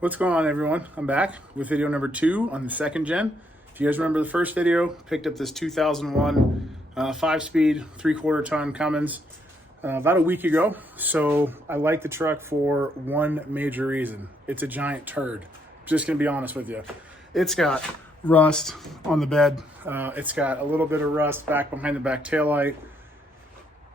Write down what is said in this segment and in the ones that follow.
What's going on, everyone? I'm back with video number 2 on the second gen. If you guys remember the first video, picked up this 2001 5-speed 3/4 ton Cummins about a week ago. So I like the truck for one major reason. It's a giant turd. Just gonna be honest with you. It's got rust on the bed. It's got a little bit of rust back behind the back taillight.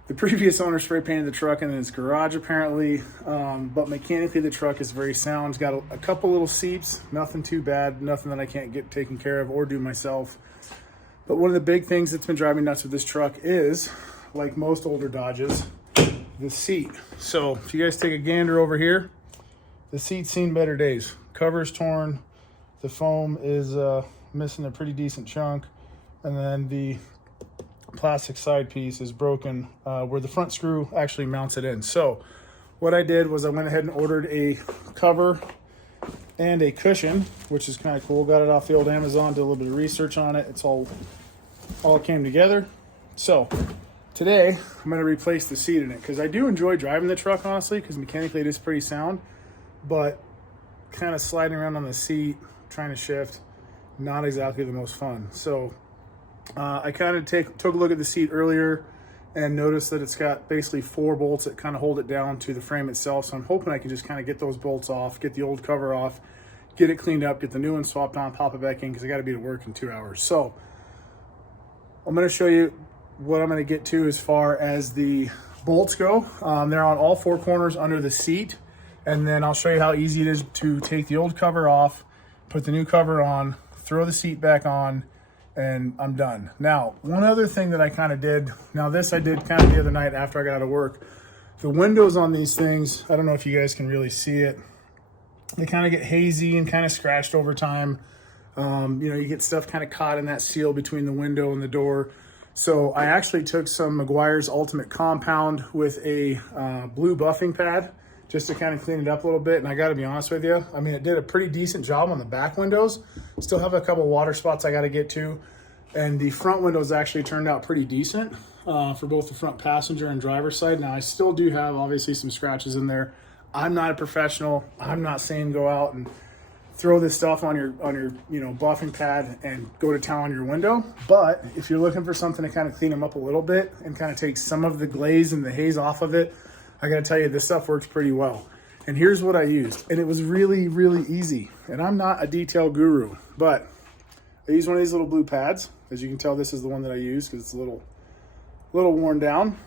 The previous owner spray painted the truck in his garage apparently, but mechanically the truck is very sound. It's got a couple little seats, nothing too bad, nothing that I can't get taken care of or do myself. But one of the big things that's been driving me nuts with this truck is, like most older Dodges, the seat. So if you guys take a gander over here, the seat's seen better days. Cover's torn, the foam is missing a pretty decent chunk, and then the plastic side piece is broken where the front screw actually mounts it in. So what I did was I went ahead and ordered a cover and a cushion, which is kind of cool. Got it off the old Amazon, did a little bit of research on it. It's all came together. So today I'm going to replace the seat in it because I do enjoy driving the truck, honestly, because mechanically it is pretty sound, but kind of sliding around on the seat, trying to shift, not exactly the most fun. So I kind of took a look at the seat earlier and noticed that it's got basically 4 bolts that kind of hold it down to the frame itself. So I'm hoping I can just kind of get those bolts off, get the old cover off, get it cleaned up, get the new one swapped on, pop it back in because I got to be to work in 2 hours. So I'm going to show you what I'm going to get to as far as the bolts go. They're on all 4 corners under the seat. And then I'll show you how easy it is to take the old cover off, put the new cover on, throw the seat back on, and I'm done. Now, one other thing that I kind of did, now this I did kind of the other night after I got out of work. The windows on these things, I don't know if you guys can really see it, they kind of get hazy and kind of scratched over time. You get stuff kind of caught in that seal between the window and the door. So I actually took some Meguiar's Ultimate Compound with a blue buffing pad just to kind of clean it up a little bit. And I gotta be honest with you, I mean, it did a pretty decent job on the back windows. Still have a couple water spots I gotta get to. And the front windows actually turned out pretty decent for both the front passenger and driver side. Now I still do have obviously some scratches in there. I'm not a professional. I'm not saying go out and throw this stuff on your buffing pad and go to town on your window. But if you're looking for something to kind of clean them up a little bit and kind of take some of the glaze and the haze off of it, I gotta tell you, this stuff works pretty well. And here's what I used. And it was really, really easy. And I'm not a detail guru, but I used one of these little blue pads. As you can tell, this is the one that I use because it's a little worn down.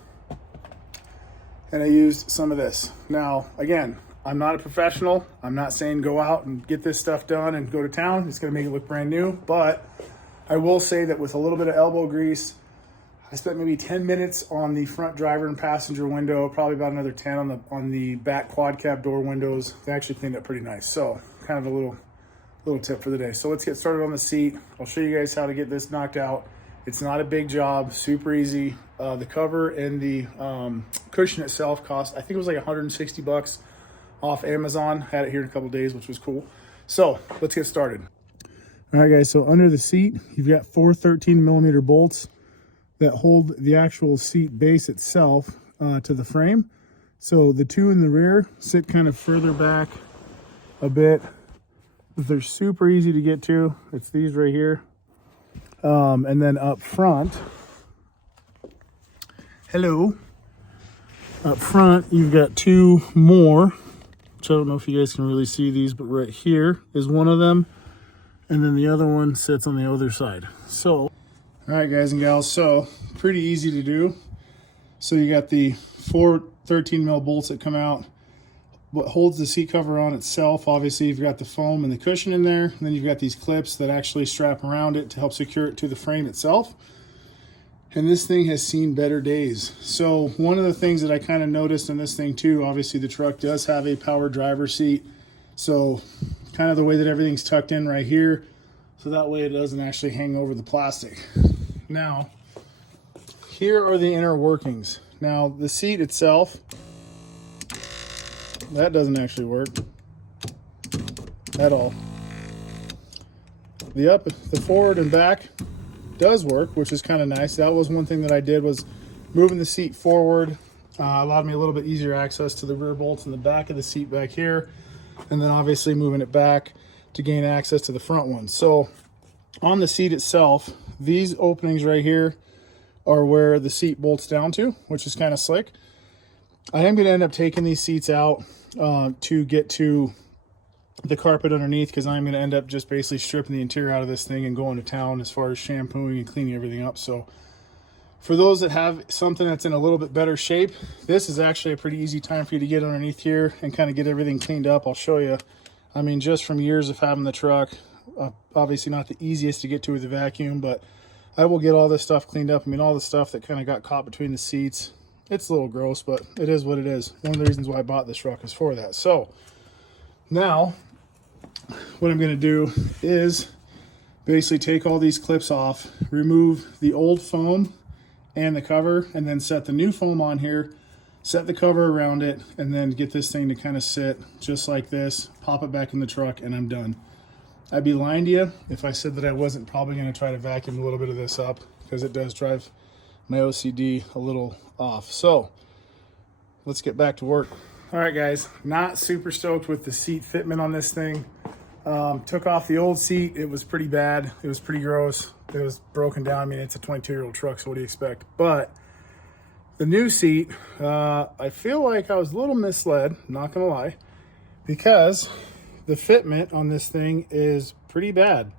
And I used some of this. Now, again, I'm not a professional. I'm not saying go out and get this stuff done and go to town. It's gonna make it look brand new. But I will say that with a little bit of elbow grease, I spent maybe 10 minutes on the front driver and passenger window, probably about another 10 on the back quad cab door windows. They actually cleaned up pretty nice. So kind of a little tip for the day. So let's get started on the seat. I'll show you guys how to get this knocked out. It's not a big job, super easy. The cover and the cushion itself cost, I think it was like 160 bucks off Amazon. Had it here in a couple days, which was cool. So let's get started. All right, guys, so under the seat, you've got 4 13mm bolts that hold the actual seat base itself to the frame. So the 2 in the rear sit kind of further back a bit. They're super easy to get to. It's these right here. And then up front, up front, you've got 2 more, which I don't know if you guys can really see these, but right here is one of them. And then the other one sits on the other side. So, all right, guys and gals, so pretty easy to do. So you got the 4 13mm bolts that come out. What holds the seat cover on itself, obviously you've got the foam and the cushion in there, and then you've got these clips that actually strap around it to help secure it to the frame itself. And this thing has seen better days. So one of the things that I kind of noticed in this thing too, obviously the truck does have a power driver seat. So kind of the way that everything's tucked in right here, so that way it doesn't actually hang over the plastic. Now, here are the inner workings. Now, the seat itself, that doesn't actually work at all. The forward and back does work, which is kind of nice. That was one thing that I did, was moving the seat forward allowed me a little bit easier access to the rear bolts in the back of the seat back here. and then obviously moving it back to gain access to the front one. So on the seat itself, these openings right here are where the seat bolts down to, which is kind of slick. I am going to end up taking these seats out to get to the carpet underneath, because I'm going to end up just basically stripping the interior out of this thing and going to town as far as shampooing and cleaning everything up. So for those that have something that's in a little bit better shape, this is actually a pretty easy time for you to get underneath here and kind of get everything cleaned up. I'll show you. I mean, just from years of having the truck, obviously not the easiest to get to with the vacuum, but I will get all this stuff cleaned up. I mean, all the stuff that kind of got caught between the seats, it's a little gross, but it is what it is. One of the reasons why I bought this truck is for that. So now what I'm going to do is basically take all these clips off, remove the old foam and the cover, and then set the new foam on here, set the cover around it, and then get this thing to kind of sit just like this, pop it back in the truck, and I'm done. I'd be lying to you if I said that I wasn't probably going to try to vacuum a little bit of this up, because it does drive my OCD a little off. So let's get back to work. All right, guys, not super stoked with the seat fitment on this thing. Took off the old seat. It was pretty bad. It was pretty gross. It was broken down. I mean, it's a 22-year-old truck, so what do you expect? But the new seat, I feel like I was a little misled, not gonna lie, because the fitment on this thing is pretty bad.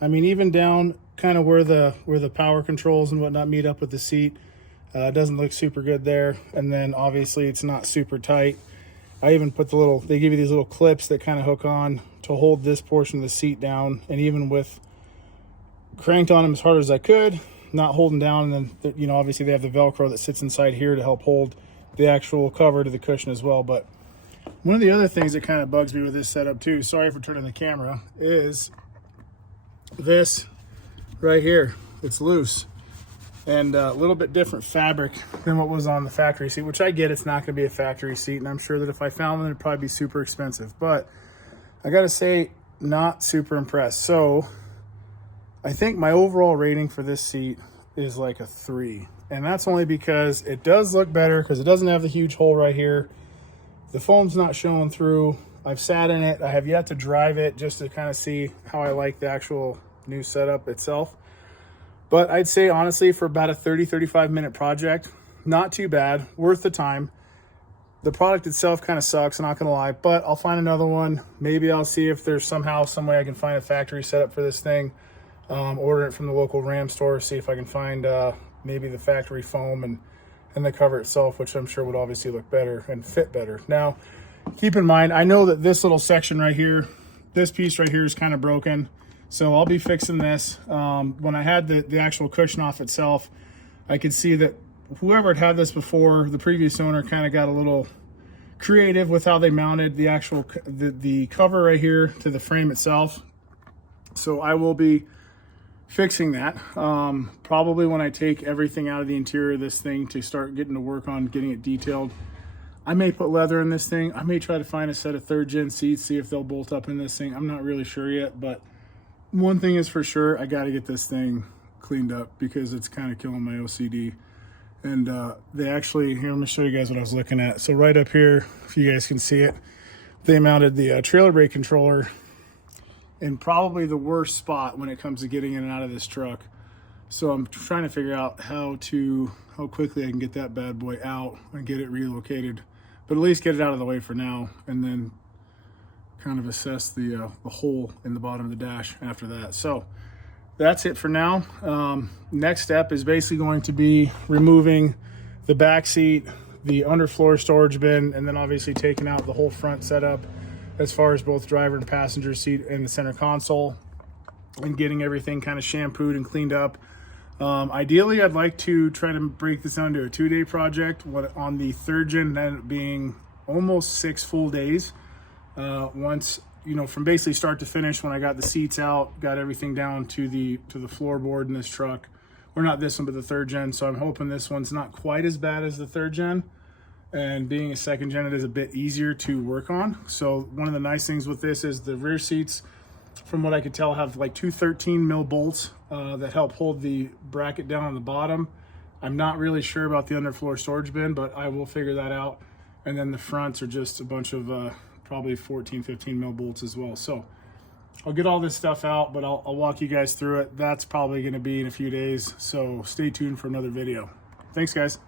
I mean, even down kind of where the power controls and whatnot meet up with the seat, it doesn't look super good there. And then obviously it's not super tight. I even put they give you these little clips that kind of hook on to hold this portion of the seat down, and even with cranked on them as hard as I could, not holding down. And then, you know, obviously they have the Velcro that sits inside here to help hold the actual cover to the cushion as well. But one of the other things that kind of bugs me with this setup too, sorry for turning the camera, is this right here. It's loose and a little bit different fabric than what was on the factory seat, which I get, it's not going to be a factory seat, and I'm sure that if I found one, it'd probably be super expensive. But I gotta say, not super impressed. So I think my overall rating for this seat is like a 3, and that's only because it does look better, because it doesn't have the huge hole right here. The foam's not showing through. I've sat in it. I have yet to drive it just to kind of see how I like the actual new setup itself. But I'd say honestly, for about a 30-35 minute project, not too bad, worth the time. The product itself kind of sucks, I'm not gonna lie, but I'll find another one. Maybe I'll see if there's somehow, some way I can find a factory setup for this thing. Order it from the local Ram store, see if I can find maybe the factory foam and the cover itself, which I'm sure would obviously look better and fit better. Now, keep in mind, I know that this little section right here, this piece right here is kind of broken, so I'll be fixing this. When I had the actual cushion off itself, I could see that whoever had this before, the previous owner, kind of got a little creative with how they mounted the actual the cover right here to the frame itself. So I will be fixing that probably when I take everything out of the interior of this thing to start getting to work on getting it detailed. I may put leather in this thing. I may try to find a set of 3rd gen seats, see if they'll bolt up in this thing. I'm not really sure yet, but one thing is for sure, I got to get this thing cleaned up, because it's kind of killing my OCD. And they actually, here, let me show you guys what I was looking at. So right up here, if you guys can see it, they mounted the trailer brake controller in probably the worst spot when it comes to getting in and out of this truck. So I'm trying to figure out how quickly I can get that bad boy out and get it relocated, but at least get it out of the way for now, and then kind of assess the hole in the bottom of the dash after that. So that's it for now. Next step is basically going to be removing the back seat, the underfloor storage bin, and then obviously taking out the whole front setup as far as both driver and passenger seat and the center console, and getting everything kind of shampooed and cleaned up. Ideally, I'd like to try to break this down to a 2-day project. On the 3rd gen, then it being almost 6 full days. Once, you know, from basically start to finish, when I got the seats out, got everything down to the floorboard in this truck, or not this one, but the 3rd gen. So I'm hoping this one's not quite as bad as the 3rd gen, and being a 2nd gen, it is a bit easier to work on. So one of the nice things with this is the rear seats, from what I could tell, have like 2 13 mil bolts that help hold the bracket down on the bottom. I'm not really sure about the underfloor storage bin, but I will figure that out. And then the fronts are just a bunch of probably 14, 15 mil bolts as well. So I'll get all this stuff out, but I'll walk you guys through it. That's probably going to be in a few days, so stay tuned for another video. Thanks, guys.